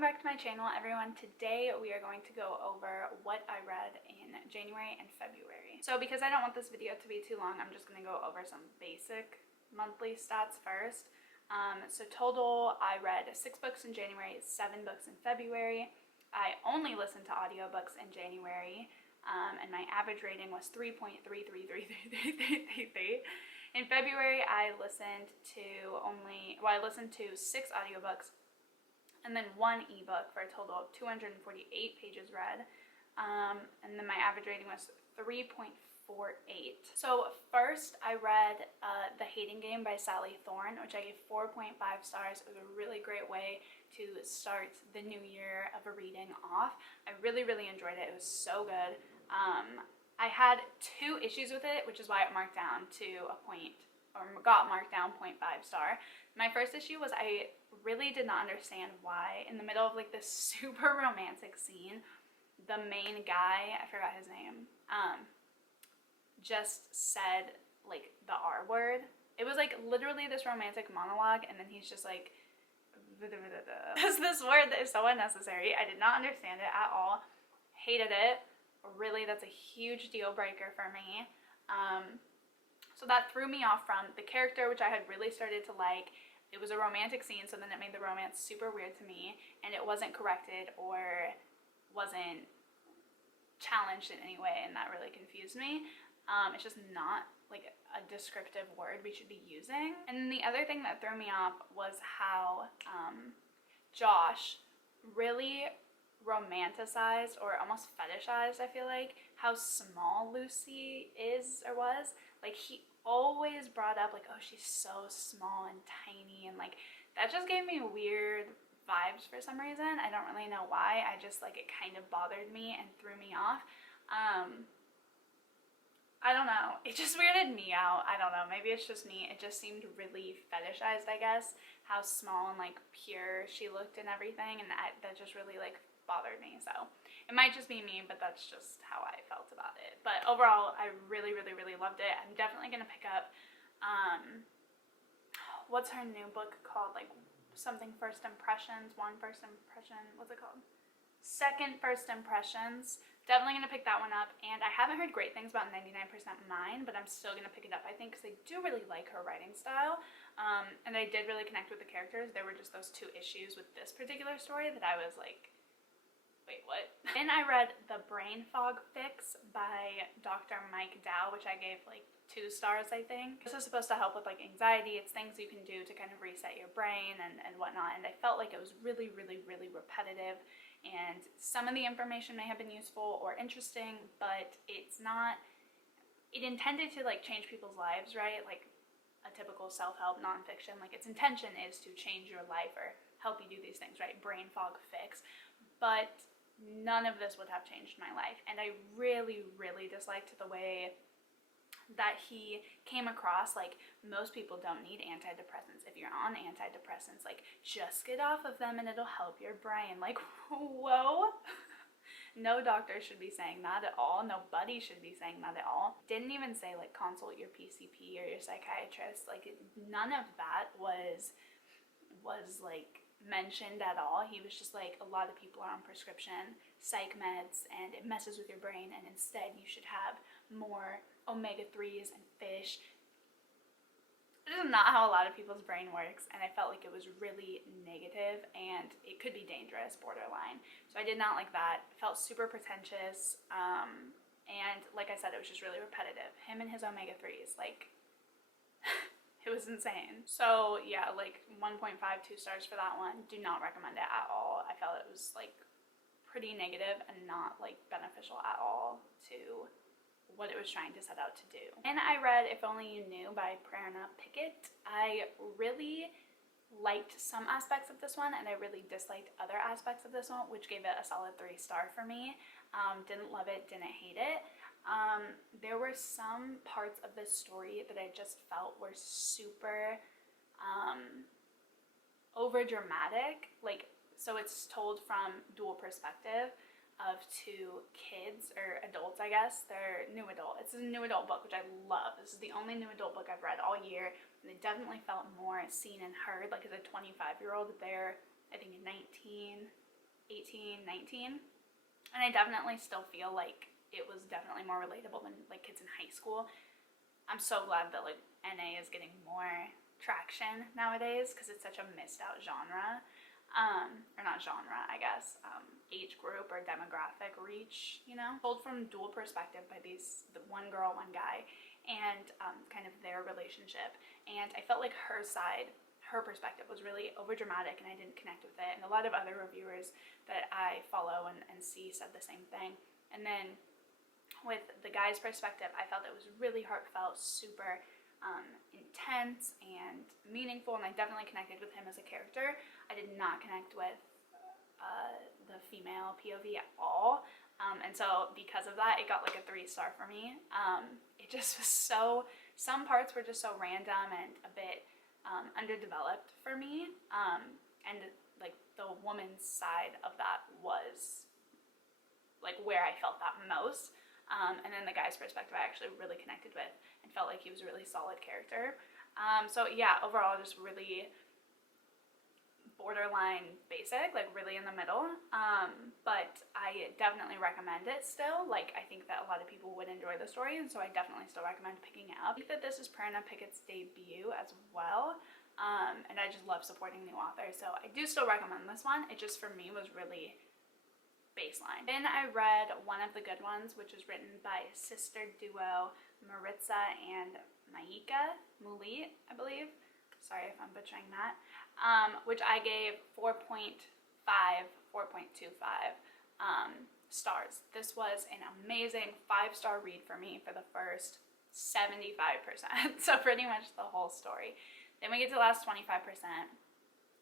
Welcome back to my channel, everyone. Today we are going to go over what I read in January and February. So because I don't want this video to be too long, I'm just going to go over some basic monthly stats first. So total, I read 6 books in January, 7 books in February. I only listened to audiobooks in January, and my average rating was 3.3333333. In February, I listened to 6 audiobooks and then 1 ebook for a total of 248 pages read. And then my average rating was 3.48. So first I read The Hating Game by Sally Thorne, which I gave 4.5 stars. It was a really great way to start the new year of a reading off. I really enjoyed it. It was so good. I had 2 issues with it, which is why it marked down to got marked down 0.5 star. My first issue was I really did not understand why in the middle of like this super romantic scene, the main guy, I forgot his name, just said like the R word. It was like literally this romantic monologue, and then he's just like this word that is so unnecessary. I did not understand it at all. Hated it. Really, that's a huge deal breaker for me. So that threw me off from the character, which I had really started to like. It was a romantic scene, so then it made the romance super weird to me, and it wasn't corrected or wasn't challenged in any way, and that really confused me. It's just not like a descriptive word we should be using. And then the other thing that threw me off was how Josh really romanticized or almost fetishized, I feel like, how small Lucy is or was. Like, he always brought up like, oh, she's so small and tiny, and like that just gave me weird vibes for some reason. I don't really know why. I just like, it kind of bothered me and threw me off. I don't know, it just weirded me out. I don't know, maybe it's just me. It just seemed really fetishized, I guess, how small and like pure she looked and everything, and that just really like bothered me. So it might just be me, but that's just how I felt about it. But overall, I really loved it. I'm definitely gonna pick up what's her new book called, like something First Impressions, First Impression, what's it called, Second First Impressions. Definitely gonna pick that one up. And I haven't heard great things about 99% Mine, but I'm still gonna pick it up, I think, because I do really like her writing style. And I did really connect with the characters. There were just those 2 issues with this particular story that I was like, wait, what? Then I read The Brain Fog Fix by Dr. Mike Dow, which I gave like 2 stars, I think. This is supposed to help with like anxiety. It's things you can do to kind of reset your brain and whatnot. And I felt like it was really repetitive. And some of the information may have been useful or interesting, but it's not, it intended to like change people's lives, right? Like a typical self-help nonfiction, like its intention is to change your life or help you do these things, right? Brain fog fix. But none of this would have changed my life. And I really disliked the way that he came across. Like, most people don't need antidepressants. If you're on antidepressants, like, just get off of them and it'll help your brain. Like, whoa. No doctor should be saying that at all. Nobody should be saying that at all. Didn't even say like consult your PCP or your psychiatrist. Like, none of that was like mentioned at all. He was just like, a lot of people are on prescription psych meds and it messes with your brain, and instead you should have more omega-3s and fish. This is not how a lot of people's brain works, and I felt like it was really negative and it could be dangerous, borderline. So I did not like that. It felt super pretentious, and like I said, it was just really repetitive. Him and his omega-3s, like it was insane. So yeah, like 1.5, 2 stars for that one. Do not recommend it at all. I felt it was like pretty negative and not like beneficial at all to what it was trying to set out to do. And I read If Only You Knew by Prerna Pickett. I really liked some aspects of this one, and I really disliked other aspects of this one, which gave it a solid 3 star for me. Didn't love it, didn't hate it. There were some parts of this story that I just felt were super over dramatic. Like, so it's told from dual perspective of 2 kids, or adults, I guess. They're new adult. It's a new adult book, which I love. This is the only new adult book I've read all year, and it definitely felt more seen and heard, like as a 25-year-old. They're, I think, 19, 18, 19. And I definitely still feel like it was definitely more relatable than like kids in high school. I'm so glad that like NA is getting more traction nowadays because it's such a missed out genre. Or not genre, I guess, age group or demographic reach, you know? Told from dual perspective by the one girl, one guy, and kind of their relationship. And I felt like her side, her perspective was really overdramatic and I didn't connect with it. And a lot of other reviewers that I follow and see said the same thing. And then with the guy's perspective, I felt it was really heartfelt, super intense and meaningful, and I definitely connected with him as a character. I did not connect with the female POV at all, and so because of that, it got like a 3-star for me. It just was so, some parts were just so random and a bit underdeveloped for me, and like the woman's side of that was like where I felt that most. And then the guy's perspective I actually really connected with and felt like he was a really solid character. So yeah, overall just really borderline basic, like really in the middle. But I definitely recommend it still. Like I think that a lot of people would enjoy the story, and so I definitely still recommend picking it up. I think that this is Prerna Pickett's debut as well. And I just love supporting new authors, so I do still recommend this one. It just for me was really baseline. Then I read One of the Good Ones, which is written by sister duo Maritza and Maika Muli, I believe. Sorry if I'm butchering that. Which I gave 4.5, 4.25 stars. This was an amazing 5-star read for me for the first 75%. So pretty much the whole story. Then we get to the last 25%.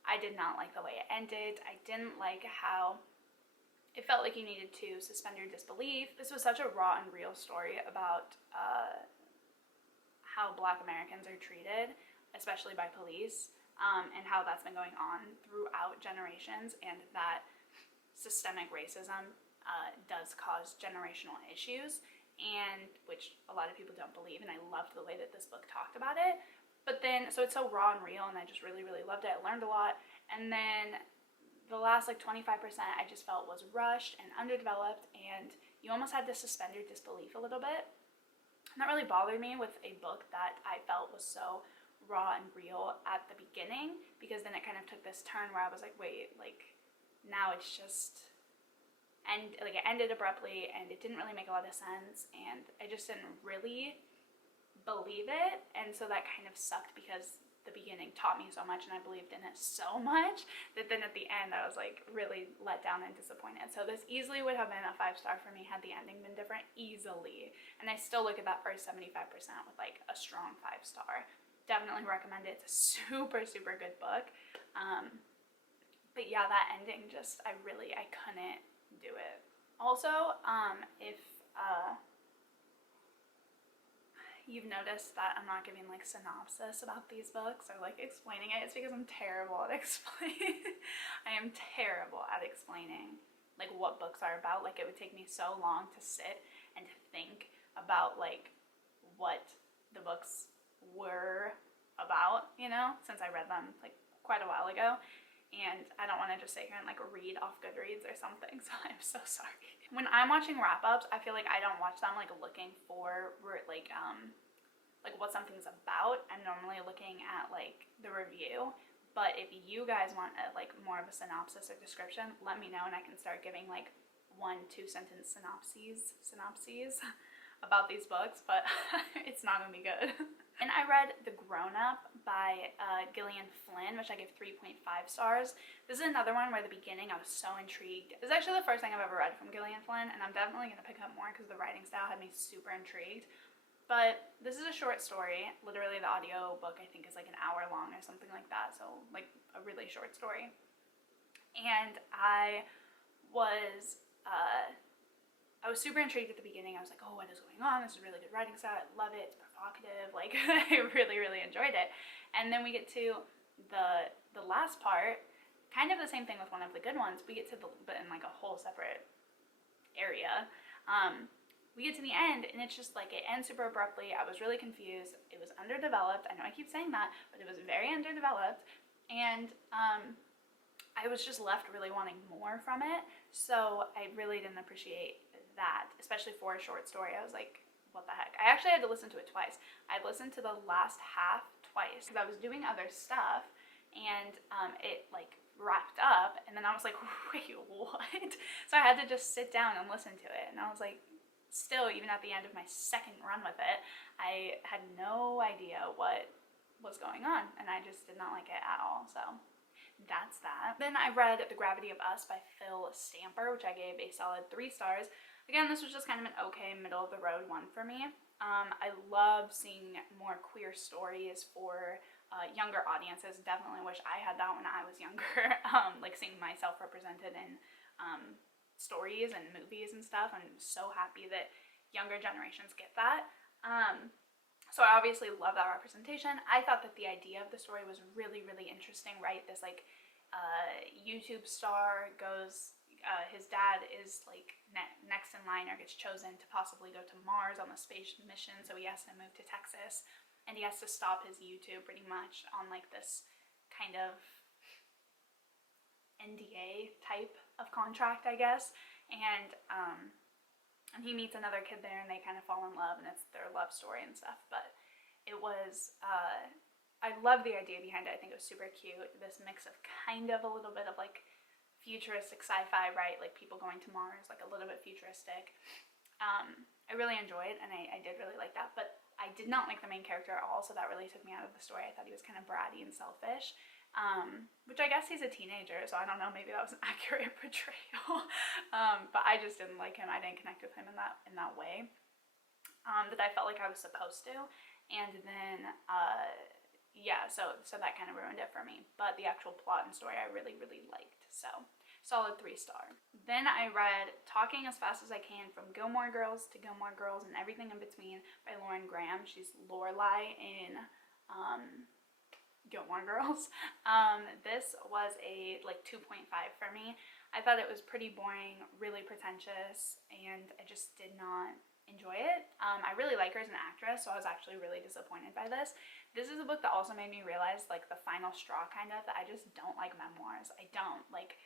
I did not like the way it ended. I didn't like how it felt like you needed to suspend your disbelief. This was such a raw and real story about how Black Americans are treated, especially by police, and how that's been going on throughout generations, and that systemic racism does cause generational issues, and which a lot of people don't believe, and I loved the way that this book talked about it. But then, so it's so raw and real, and I just really, really loved it. I learned a lot, and then the last like 25% I just felt was rushed and underdeveloped, and you almost had to suspend your disbelief a little bit. And that really bothered me with a book that I felt was so raw and real at the beginning, because then it kind of took this turn where I was like, wait, like now it's just, and like it ended abruptly and it didn't really make a lot of sense, and I just didn't really believe it. And so that kind of sucked, because the beginning taught me so much and I believed in it so much that then at the end I was like really let down and disappointed. So this easily would have been a 5-star for me had the ending been different, easily. And I still look at that first 75% with like a strong 5-star. Definitely recommend it. It's a super, super good book. But yeah, that ending just, I couldn't do it. Also, if you've noticed that I'm not giving like synopsis about these books or like explaining it, it's because I'm terrible at explaining. I am terrible at explaining like what books are about. Like it would take me so long to sit and to think about like what the books were about, you know, since I read them like quite a while ago. And I don't want to just sit here and like read off Goodreads or something, so I'm so sorry. When I'm watching wrap-ups, I feel like I don't watch them like looking for like what something's about. I'm normally looking at like the review. But if you guys want like more of a synopsis or description, let me know and I can start giving like 1-2 sentence synopses about these books, but it's not gonna be good. And I read The Grownup by Gillian Flynn, which I give 3.5 stars. This is another one where at the beginning I was so intrigued. This is actually the first thing I've ever read from Gillian Flynn, and I'm definitely going to pick up more because the writing style had me super intrigued. But this is a short story. Literally the audio book I think is like an hour long or something like that, so like a really short story. And I was super intrigued at the beginning. I was like, oh, what is going on? This is really good writing style. I love it. It's provocative. Like, I really, really enjoyed it. And then we get to the last part, kind of the same thing with One of the Good Ones. We get to but in like a whole separate area. We get to the end, and it's just like it ends super abruptly. I was really confused. It was underdeveloped. I know I keep saying that, but it was very underdeveloped. And I was just left really wanting more from it. So I really didn't appreciate that, especially for a short story. I was like, what the heck? I actually had to listen to it twice. I listened to the last half twice because I was doing other stuff, and it like wrapped up, and then I was like, wait, what? So I had to just sit down and listen to it, and I was like, still, even at the end of my second run with it, I had no idea what was going on, and I just did not like it at all. So that's that. Then I read The Gravity of Us by Phil Stamper, which I gave a solid 3 stars. Again, this was just kind of an okay middle of the road one for me. I love seeing more queer stories for younger audiences. Definitely wish I had that when I was younger. Like seeing myself represented in stories and movies and stuff. I'm so happy that younger generations get that. So I obviously love that representation. I thought that the idea of the story was really, really interesting, right? This like YouTube star goes, his dad is like next in line or gets chosen to possibly go to Mars on the space mission, so he has to move to Texas, and he has to stop his YouTube pretty much on like this kind of NDA type of contract, I guess, and he meets another kid there, and they kind of fall in love, and it's their love story and stuff. But it was, I love the idea behind it. I think it was super cute. This mix of kind of a little bit of like futuristic sci-fi, right? Like people going to Mars, like a little bit futuristic. I really enjoyed, and I did really like that. But I did not like the main character at all, so that really took me out of the story. I thought he was kind of bratty and selfish. Which I guess he's a teenager, so I don't know, maybe that was an accurate portrayal. But I just didn't like him. I didn't connect with him in that way that I felt like I was supposed to. And then yeah, so that kind of ruined it for me. But the actual plot and story I really, really liked. So solid 3 star. Then I read Talking as Fast as I Can from Gilmore Girls to Gilmore Girls and Everything in Between by Lauren Graham. She's Lorelai in Gilmore Girls. This was a like 2.5 for me. I thought it was pretty boring, really pretentious, and I just did not enjoy it. I really like her as an actress, so I was actually really disappointed by this. This is a book that also made me realize like the final straw kind of, that I just don't like memoirs. I don't like,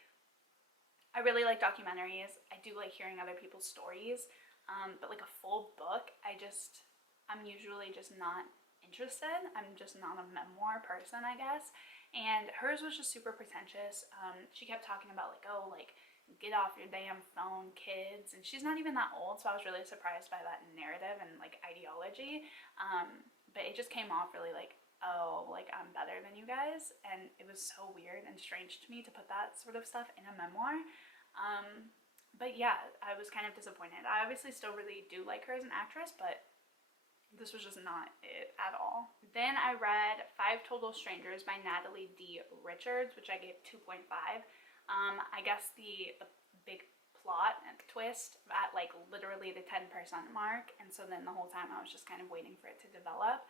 I really like documentaries. I do like hearing other people's stories, but like a full book, I'm usually just not interested. I'm just not a memoir person, I guess. And hers was just super pretentious. She kept talking about like, oh, like get off your damn phone, kids, and she's not even that old, so I was really surprised by that narrative and like ideology. But it just came off really like, oh, like I'm better than you guys, and it was so weird and strange to me to put that sort of stuff in a memoir. But yeah, I was kind of disappointed. I obviously still really do like her as an actress, but this was just not it at all. Then I read 5 Total Strangers by Natalie D. Richards, which I gave 2.5. I guess the big plot and twist at like literally the 10% mark, and so then the whole time I was just kind of waiting for it to develop.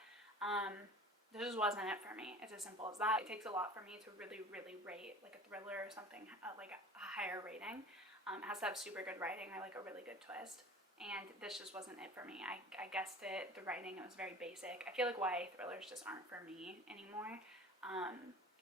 This just wasn't it for me. It's as simple as that. It takes a lot for me to really, really rate like a thriller or something like a higher rating. It has to have super good writing or like a really good twist. And this just wasn't it for me. I guessed it. The writing, it was very basic. I feel like YA thrillers just aren't for me anymore.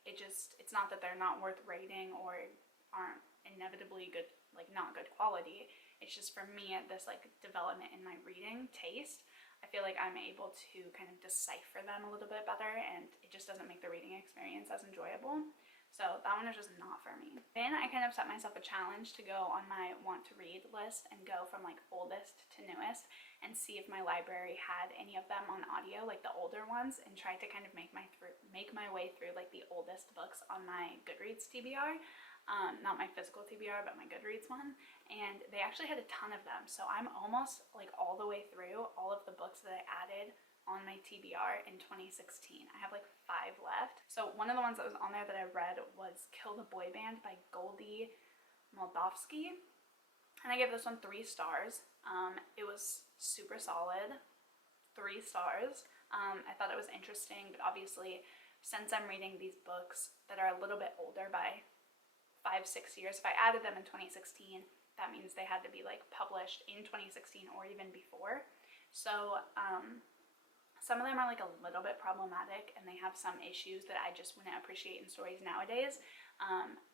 It's not that they're not worth rating or aren't inevitably good, like not good quality. It's just for me at this like development in my reading taste, I feel like I'm able to kind of decipher them a little bit better, and it just doesn't make the reading experience as enjoyable. So that one is just not for me. Then I kind of set myself a challenge to go on my want to read list and go from like oldest to newest and see if my library had any of them on audio, like the older ones, and try to kind of make my way through like the oldest books on my Goodreads TBR. Not my physical TBR, but my Goodreads one. And they actually had a ton of them. So I'm almost like all the way through all of the books that I added on my TBR in 2016. I have like 5 left. So one of the ones that was on there that I read was Kill the Boy Band by Goldie Moldavsky. And I gave this one 3 stars. It was super solid. 3 stars. I thought it was interesting, but obviously since I'm reading these books that are a little bit older by 5-6 years, if I added them in 2016, that means they had to be like published in 2016 or even before. So some of them are like a little bit problematic, and they have some issues that I just wouldn't appreciate in stories nowadays.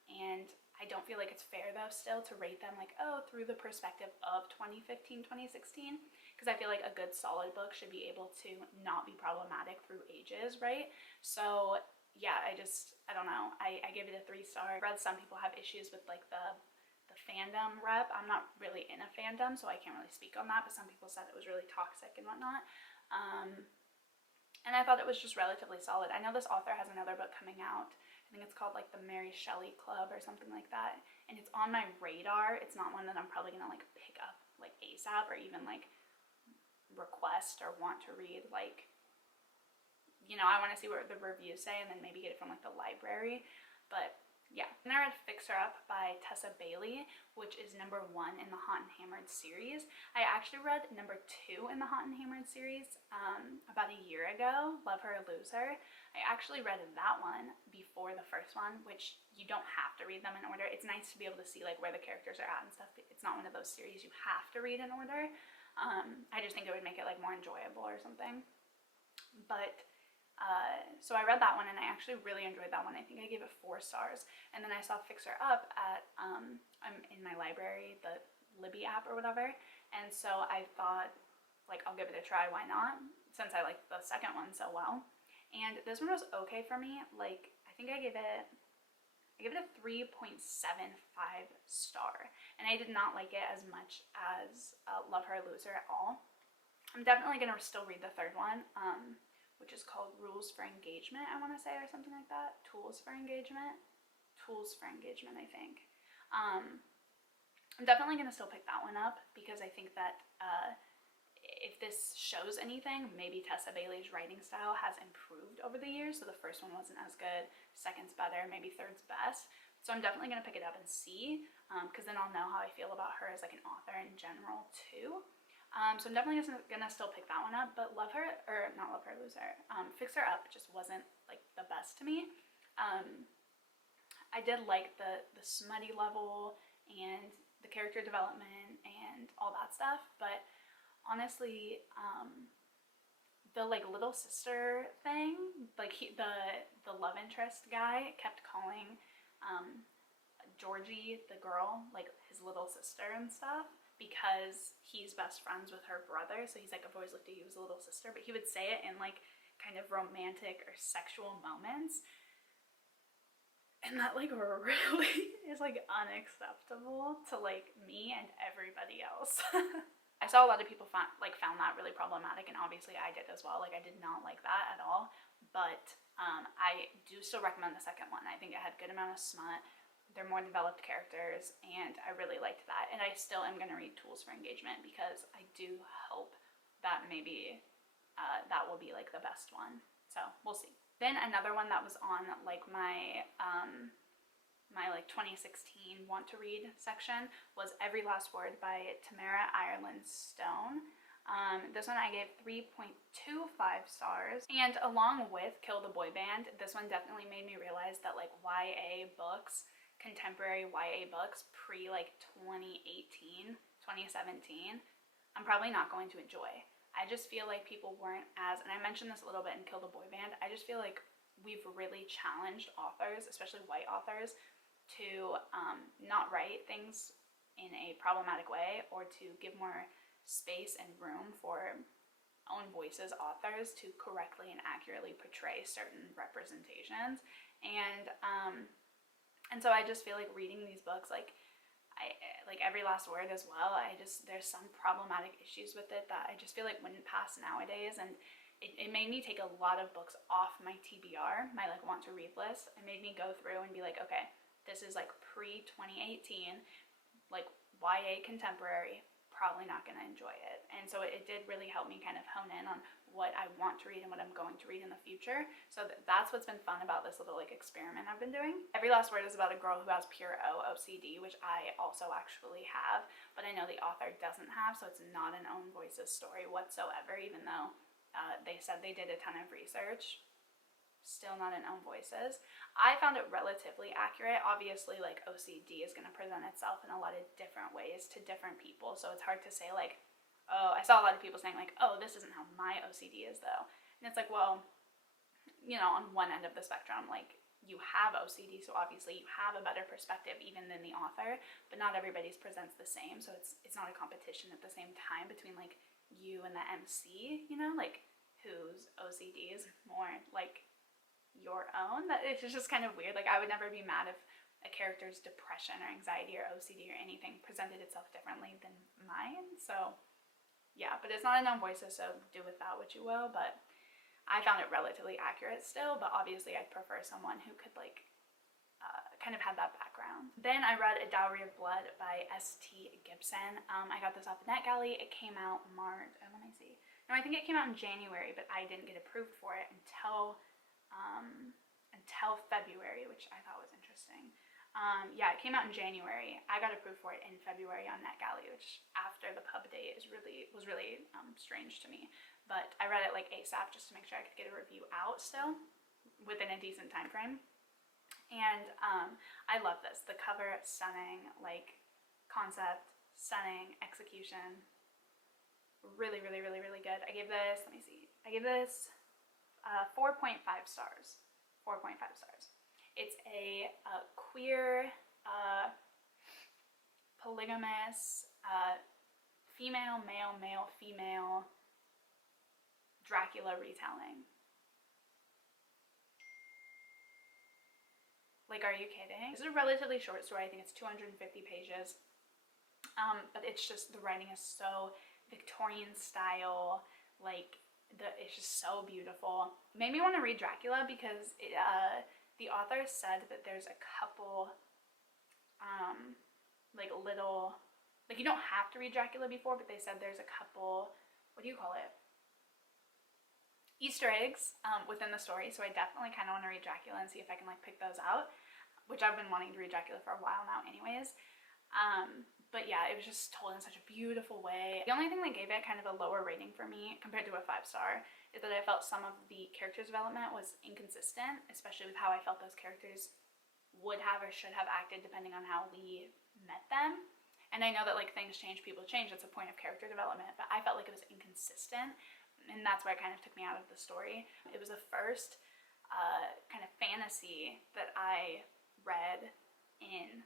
and I don't feel like it's fair though still to rate them like, oh, through the perspective of 2015, 2016, because I feel like a good solid book should be able to not be problematic through ages, right? So yeah, I don't know. I gave it a 3 star. I read some people have issues with like the fandom rep. I'm not really in a fandom, so I can't really speak on that, but some people said it was really toxic and whatnot. And I thought it was just relatively solid. I know this author has another book coming out. I think it's called like the Mary Shelley Club or something like that. And it's on my radar. It's not one that I'm probably gonna like pick up like ASAP or even like request or want to read. Like, you know, I want to see what the reviews say and then maybe get it from like the library. But yeah. And I read Fix Her Up by Tessa Bailey, which is number 1 in the Hot and Hammered series. I actually read number 2 in the Hot and Hammered series about a year ago, Love Her or Lose Her. I actually read that one before the first one, which you don't have to read them in order. It's nice to be able to see like where the characters are at and stuff. It's not one of those series you have to read in order. I just think it would make it like more enjoyable or something. But so I read that one and I actually really enjoyed that one. I think I gave it 4 stars. And then I saw Fix Her Up at I'm in my library, the Libby app or whatever. And so I thought, like, I'll give it a try, why not? Since I liked the second one so well. And this one was okay for me. Like, I think I gave it a 3.75 star. And I did not like it as much as Love Her or Lose Her at all. I'm definitely gonna still read the third one. Which is called Rules for Engagement, I want to say, or something like that. Tools for Engagement, I think. I'm definitely going to still pick that one up because I think that if this shows anything, maybe Tessa Bailey's writing style has improved over the years. So the first one wasn't as good, second's better, maybe third's best. So I'm definitely going to pick it up and see, because then I'll know how I feel about her as like an author in general too. So I'm definitely gonna still pick that one up, but Love Her, or not Love Her, Lose Her, Fix Her Up just wasn't like the best to me. I did like the smutty level and the character development and all that stuff, but honestly, the like little sister thing, like the love interest guy kept calling Georgie, the girl, like his little sister and stuff, because he's best friends with her brother. So he's like, I've always looked at you as a little sister, but he would say it in like kind of romantic or sexual moments. And that like really is like unacceptable to like me and everybody else. I saw a lot of people found that really problematic, and obviously I did as well. Like, I did not like that at all, but I do still recommend the second one. I think it had a good amount of smut. They're more developed characters, and I really liked that. And I still am going to read Tools for Engagement because I do hope that maybe that will be like the best one. So we'll see. Then another one that was on like my my like 2016 want to read section was Every Last Word by Tamara Ireland Stone. This one I gave 3.25 stars, and along with Kill the Boy Band, this one definitely made me realize that like YA books, contemporary YA books pre like 2018, 2017, I'm probably not going to enjoy. I just feel like people weren't as, and I mentioned this a little bit in Kill the Boy Band, I just feel like we've really challenged authors, especially white authors, to not write things in a problematic way, or to give more space and room for own voices authors to correctly and accurately portray certain representations. And so I just feel like reading these books, like Every Last Word as well, there's some problematic issues with it that I just feel like wouldn't pass nowadays, and it made me take a lot of books off my TBR, my like want to read list. It made me go through and be like, okay, this is like pre-2018, like YA contemporary, probably not going to enjoy it. And so it did really help me kind of hone in on what I want to read and what I'm going to read in the future. So that's what's been fun about this little like experiment I've been doing. Every Last Word is about a girl who has pure OCD, which I also actually have, but I know the author doesn't have, so it's not an own voices story whatsoever, even though they said they did a ton of research. Still not in own voices. I found it relatively accurate. Obviously, like, OCD is going to present itself in a lot of different ways to different people, so it's hard to say like, oh, I saw a lot of people saying like, oh, this isn't how my OCD is though. And it's like, well, you know, on one end of the spectrum, like, you have OCD, so obviously you have a better perspective even than the author, but not everybody's presents the same, so it's not a competition at the same time between like you and the MC, you know, like whose OCD is more like your own. That it's just kind of weird. Like I would never be mad if a character's depression or anxiety or OCD or anything presented itself differently than mine. So yeah, but it's not in voices, so do with that what you will. But I found it relatively accurate still, but obviously I'd prefer someone who could like kind of have that background. Then I read A Dowry of Blood by S.T. Gibson. I got this off of NetGalley. It came out March, let me see. No, I think it came out in January, but I didn't get approved for it until February, which I thought was interesting. Yeah, it came out in January. I got approved for it in February on NetGalley, which after the pub date was really strange to me. But I read it like ASAP just to make sure I could get a review out still within a decent time frame. And I love this. The cover, stunning, like concept, stunning, execution, really good. I gave this, let me see, I gave this 4.5 stars. 4.5 stars. It's a queer, polygamous, female, male, female Dracula retelling. Like, are you kidding? This is a relatively short story. I think it's 250 pages. But it's just, the writing is so Victorian style, like, it's just so beautiful. It made me want to read Dracula because the author said that there's a couple, like, little, like, you don't have to read Dracula before, but they said there's a couple, what do you call it? Easter eggs within the story, so I definitely kind of want to read Dracula and see if I can like pick those out, which I've been wanting to read Dracula for a while now anyways. But yeah, it was just told in such a beautiful way. The only thing that gave it kind of a lower rating for me compared to a 5-star is that I felt some of the character development was inconsistent, especially with how I felt those characters would have or should have acted depending on how we met them. And I know that like things change, people change, that's a point of character development, but I felt like it was inconsistent. And that's why it kind of took me out of the story. It was the first kind of fantasy that I read in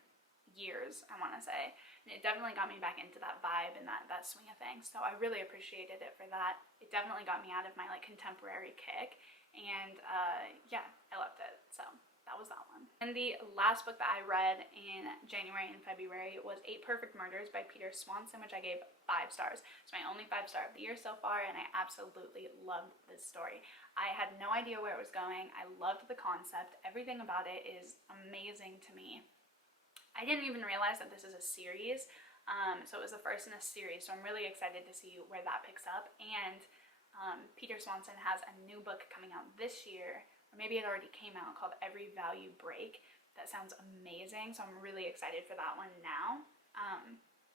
years, I want to say. And it definitely got me back into that vibe and that swing of things. So I really appreciated it for that. It definitely got me out of my like contemporary kick. And yeah, I loved it. So that was that one. And the last book that I read in January and February was 8 Perfect Murders by Peter Swanson, which I gave 5 stars. It's my only 5-star of the year so far, and I absolutely loved this story. I had no idea where it was going. I loved the concept. Everything about it is amazing to me. I didn't even realize that this is a series, so it was the first in a series, so I'm really excited to see where that picks up. And Peter Swanson has a new book coming out this year, or maybe it already came out, called Every Value Break. That sounds amazing, so I'm really excited for that one now,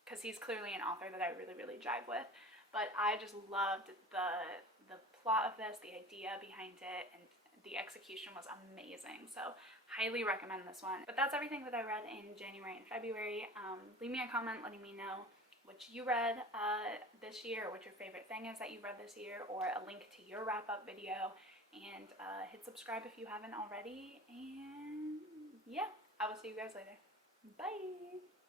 because he's clearly an author that I really jive with. But I just loved the plot of this, the idea behind it, and the execution was amazing, so highly recommend this one. But that's everything that I read in January and February. Leave me a comment letting me know what you read this year, or what your favorite thing is that you read this year, or a link to your wrap-up video. And hit subscribe if you haven't already. And yeah, I will see you guys later. Bye!